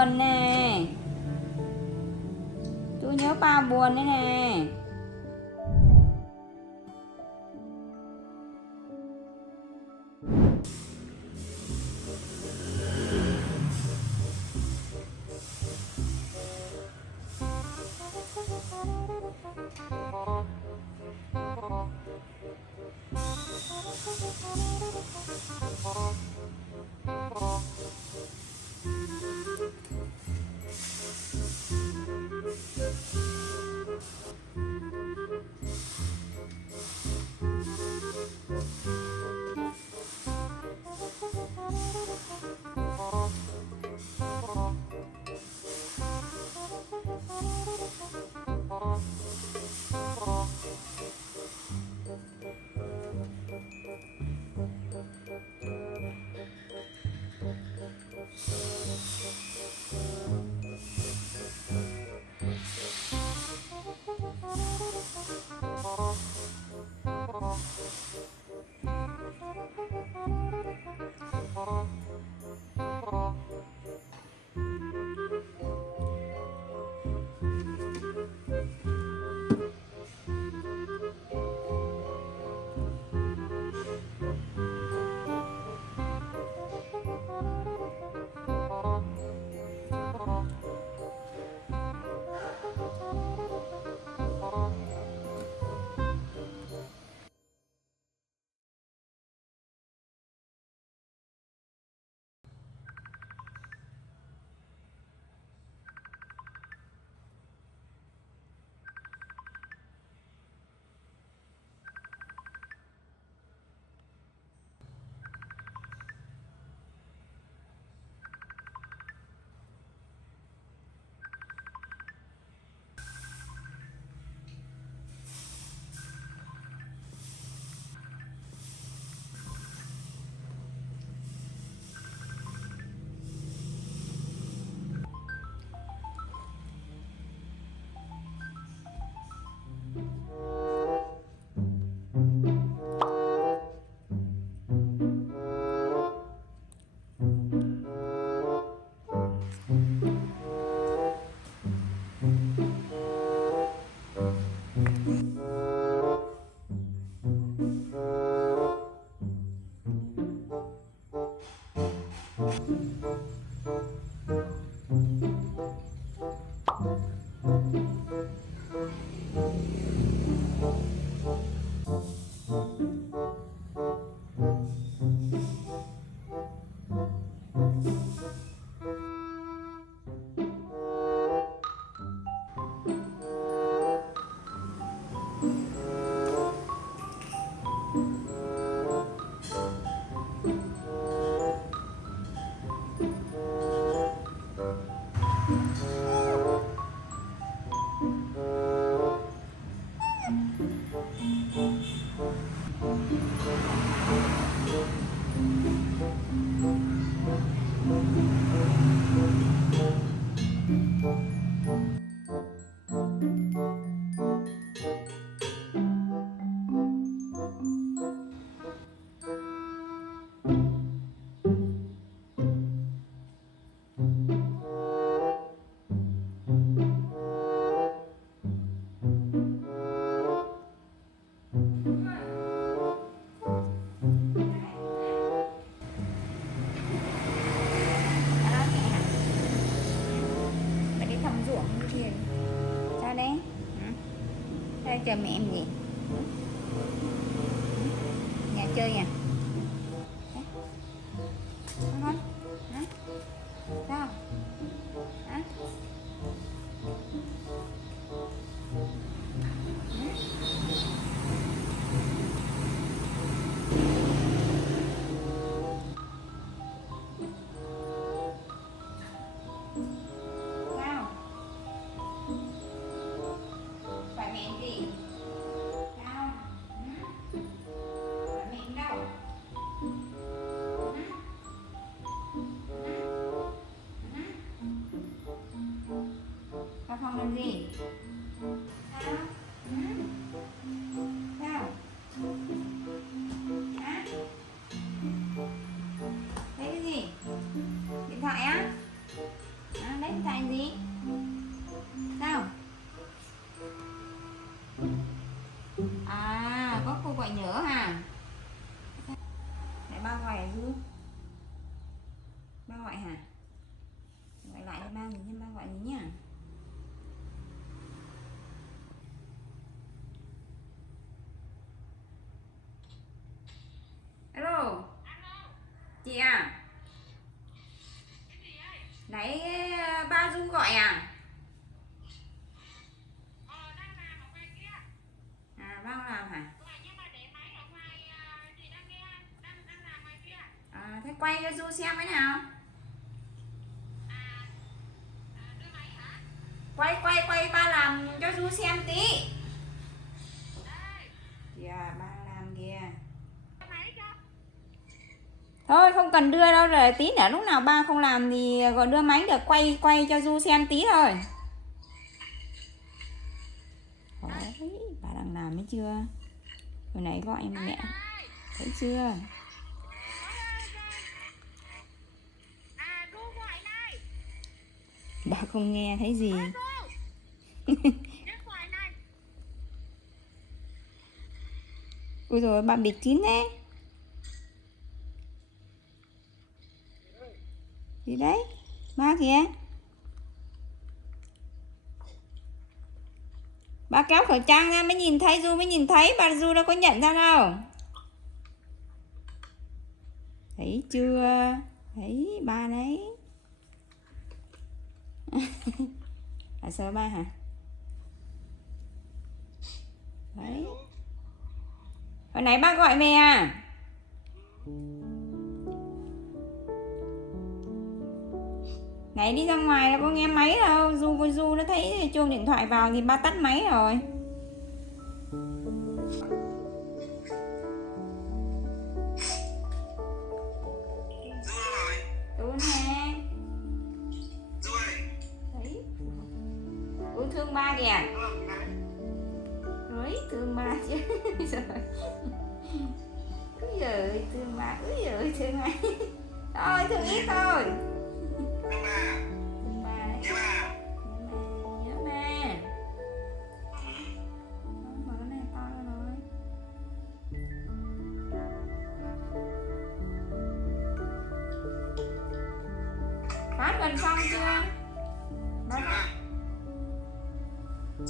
buồn nè. Chú nhớ ba buồn đấy nè. Chờ mẹ em gì nhà chơi à không hả sao hả sao phải mẹ gì sao phải mẹ đâu ba gọi hả Du? Ba gọi hả? Gọi lại cho ba mình xem ba gọi gì nhá. Alo. Chị à? Nãy ba Du gọi à? À ba làm hả? À, thế quay cho Du xem cái nào. Quay ba làm cho Du xem tí. Kìa ba làm kìa. Thôi không cần đưa đâu, rồi tí nữa lúc nào ba không làm thì gọi đưa máy được, quay cho Du xem tí thôi. Đấy, bà đang làm thấy chưa? Hồi nãy gọi mẹ thấy chưa? Bà không nghe thấy gì. Ui rồi ba bịt kín đấy. Gì đấy? Ba kìa. Ba kéo khẩu trang ra mới nhìn thấy, Du mới nhìn thấy, bà Du đâu có nhận ra đâu. Thấy chưa? Thấy ba đấy. À sợ ba hả? Đấy. Hồi nãy ba gọi mẹ à? Nãy đi ra ngoài đâu có nghe máy đâu. Du nó thấy chuông điện thoại vào thì ba tắt máy rồi. Du nè. Đấy. Du thương ba kìa. Đấy, thương ba chứ. Rồi. Úi giời, thương ba. Úi giời, thương ai. Thôi, thương ít thôi. Thương ba đấy. Nhớ ba. Nhớ ba. Mở cái này to ra rồi. Phát gần xong chưa?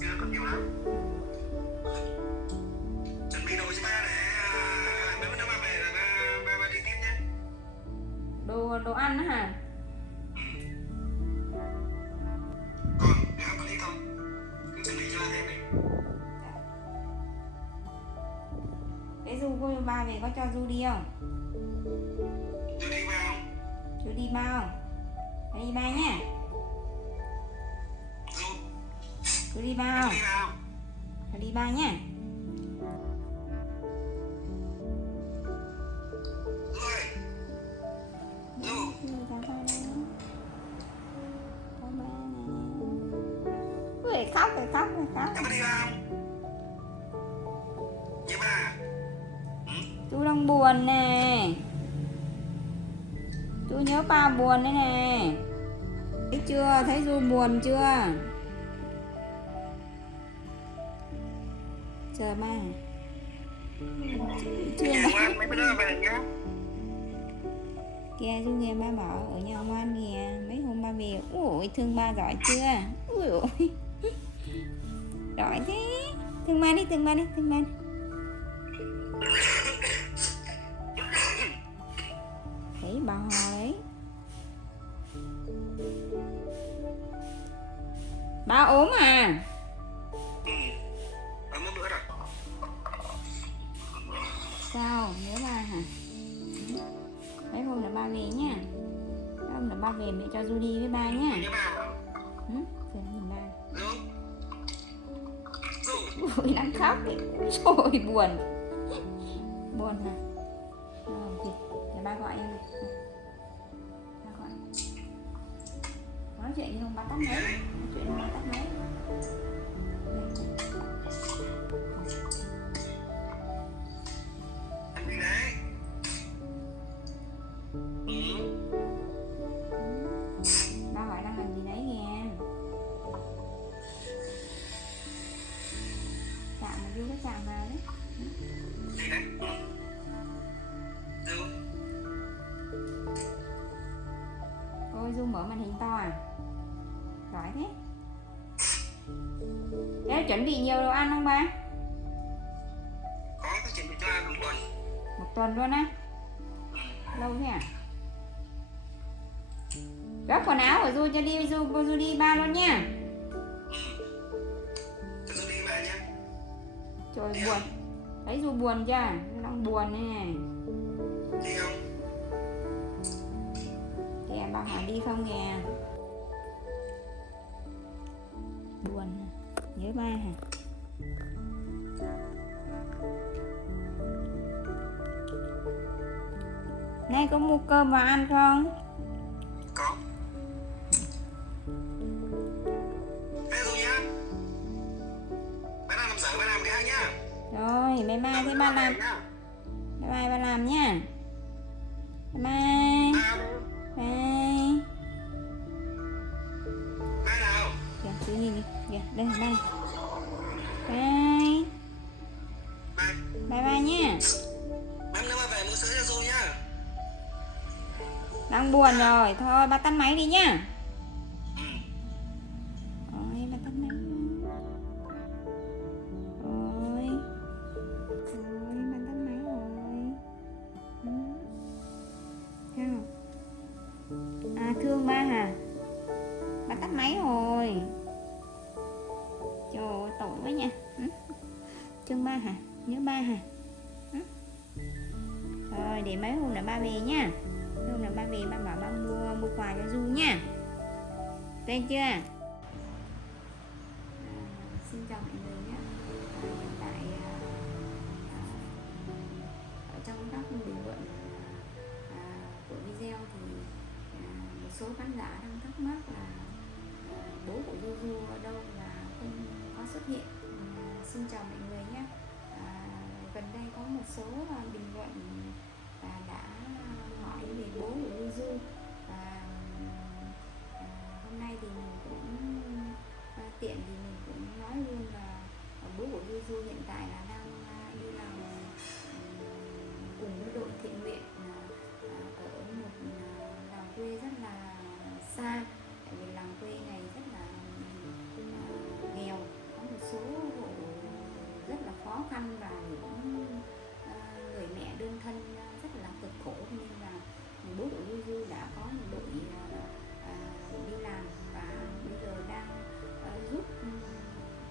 Chưa, còn nhiều lắm. Chuẩn bị đồ cho ba để nếu mà ba về là ba đi tiếp nhé. Đồ ăn đó hả? Còn nếu có đi không? Cứ chuẩn bị cho thêm đi. Thế Du cô ba về có cho Du đi không? Chú đi vào. Chú đi bao? Hãy đi ba nhá. Du. Chú đi bao. Đi vào. Hãy đi ba nhá. Khóc rồi khóc. Em có đi vào. Nhớ ba. Chú đang buồn nè. Chú nhớ ba buồn đấy nè. Thấy chưa? Thấy Du buồn chưa? Chờ ba. Chưa Nghe ngoan, mấy bữa nữa về nhá. Kìa Du nghe ba bảo ở nhà ngoan kìa. Mấy hôm ba về. Ui thương ba giỏi chưa? Ui ôi. Giỏi thế. Thương ba đi. Thấy bà hò đấy. Ba ốm à? Ấm một bữa rồi. Sao? Nhớ ba hả? Mấy hôm là ba về nhá. Mấy hôm là ba về mẹ cho Du đi với ba nhá. Nhớ ba. Giờ nhìn ba. Du. Ui đang khóc ấy. Rồi buồn. Buồn hả? Thì để ba gọi em này. Ba gọi. Nói chuyện gì không ba tắt máy. Nói chuyện không ba tắt máy. Anh đi đấy. Ba hỏi đang làm gì đấy kìa. Chạm mà Du có chạm vào đấy. Gì đấy? Du. Ôi Du mở màn hình to à? Giỏi thế. Thế chuẩn bị nhiều đồ ăn không ba? Có chuẩn bị cho ăn 1 tuần. 1 tuần luôn á? Lâu thế à? Gấp quần áo của Du cho đi, Du đi ba luôn nha. Cho Du đi ba nhé. Trời buồn. Thấy Du buồn chưa? Du đang buồn này. Đi không? Kìa bà hỏi đi không kìa. Buồn à? Nhớ ba hả? Nay có mua cơm vào ăn không? Có. Thế Du nhá. Bữa nào làm sở, bữa làm cái hàng nhá. Rồi, bye bye thế ba làm. Bye bye ba làm nhá. Bye bye. Bye. Bye nào. Kìa, tự nhìn đi. Kìa, đây ba. Bye. Bye. Bye bye nhá. Bye nữa mà về mua sữa cho Du nhá. Đang buồn rồi, thôi ba tắt máy đi nhá. Ôi, ba tắt máy. Ôi. Ôi, ba tắt máy rồi. Thấy không? À, thương ba hả? Ba tắt máy rồi. Trời ơi, tội quá nha. Thương ba hả? Nhớ ba hả? Rồi, để mấy hôm nữa ba về nha. Hôm nào ba về ba bảo ba mua quà cho Du nha. Tên chưa? Xin chào mọi người nhé. Hiện tại ở trong các bình luận của video thì một số khán giả đang thắc mắc là bố của Du ở đâu và không có xuất hiện. Xin chào mọi người nhé. Gần đây có một số bình luận đã hỏi về bố của Du và hôm nay thì mình cũng tiện thì mình cũng nói luôn là bố của Du hiện tại là đang đi làm cùng với đội thiện nguyện ở một làng quê rất là xa, tại vì làng quê này rất là nghèo, có một số hộ rất là khó khăn và những người mẹ đơn thân rất là cực khổ, nên là bố của Du đã có một đội đi làm và bây giờ đang giúp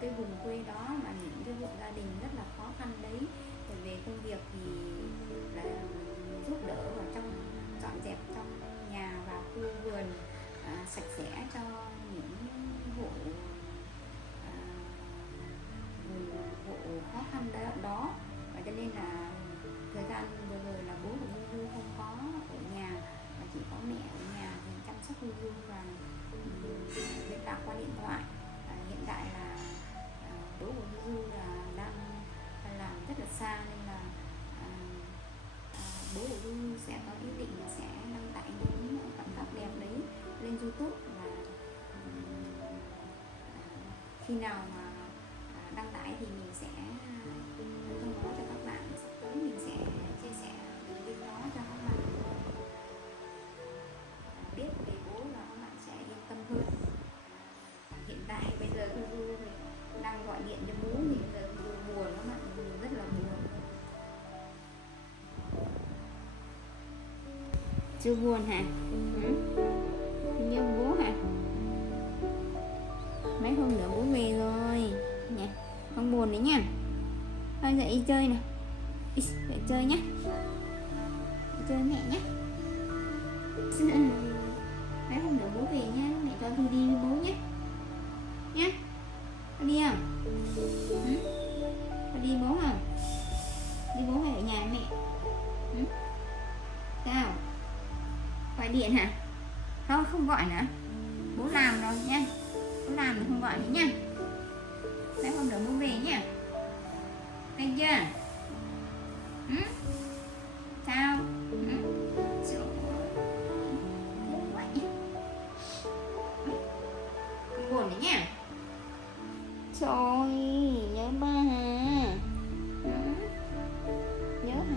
cái vùng quê đó mà những cái hộ gia đình rất là khó khăn đấy. Về công việc thì là giúp đỡ vào trong dọn dẹp trong nhà và khu vườn sạch sẽ cho những hộ khó khăn đó. Và cho nên là thời gian vừa rồi là bố của Du không có ở nhà mà chỉ có mẹ ở nhà thì chăm sóc Du và liên lạc qua điện thoại. Hiện tại là bố của Du là đang làm rất là xa, nên là bố của Du sẽ có ý định là sẽ đăng tải những khoảnh khắc đẹp đấy lên YouTube, và khi nào mà đăng tải thì mình sẽ thông báo cho các bạn, sắp tới mình sẽ chia sẻ video đó cho các bạn biết về bố và các bạn sẽ yên tâm hơn. Hiện tại bây giờ Du đang gọi điện cho bố thì bây giờ Du buồn lắm ạ, Du rất là buồn. Chưa buồn hả? Nhớ bố hả? Mấy hôm nữa bố về rồi nha, không buồn đấy nha. Thôi dậy đi chơi nè, dậy chơi nhá, đi chơi mẹ nhé. Mấy hôm nữa bố về nha, mẹ cho Thư đi với bố nhé nhé. Có đi không? Có đi bố không? Đi bố về ở nhà mẹ. Sao? Gọi điện hả? Thôi không gọi nữa, bố làm rồi nha, bố làm thì không gọi nữa nha. Mấy hôm nữa bố về nha, thấy chưa? Sao? Buồn đấy nha. Trời, nhớ ba hả? Nhớ hả?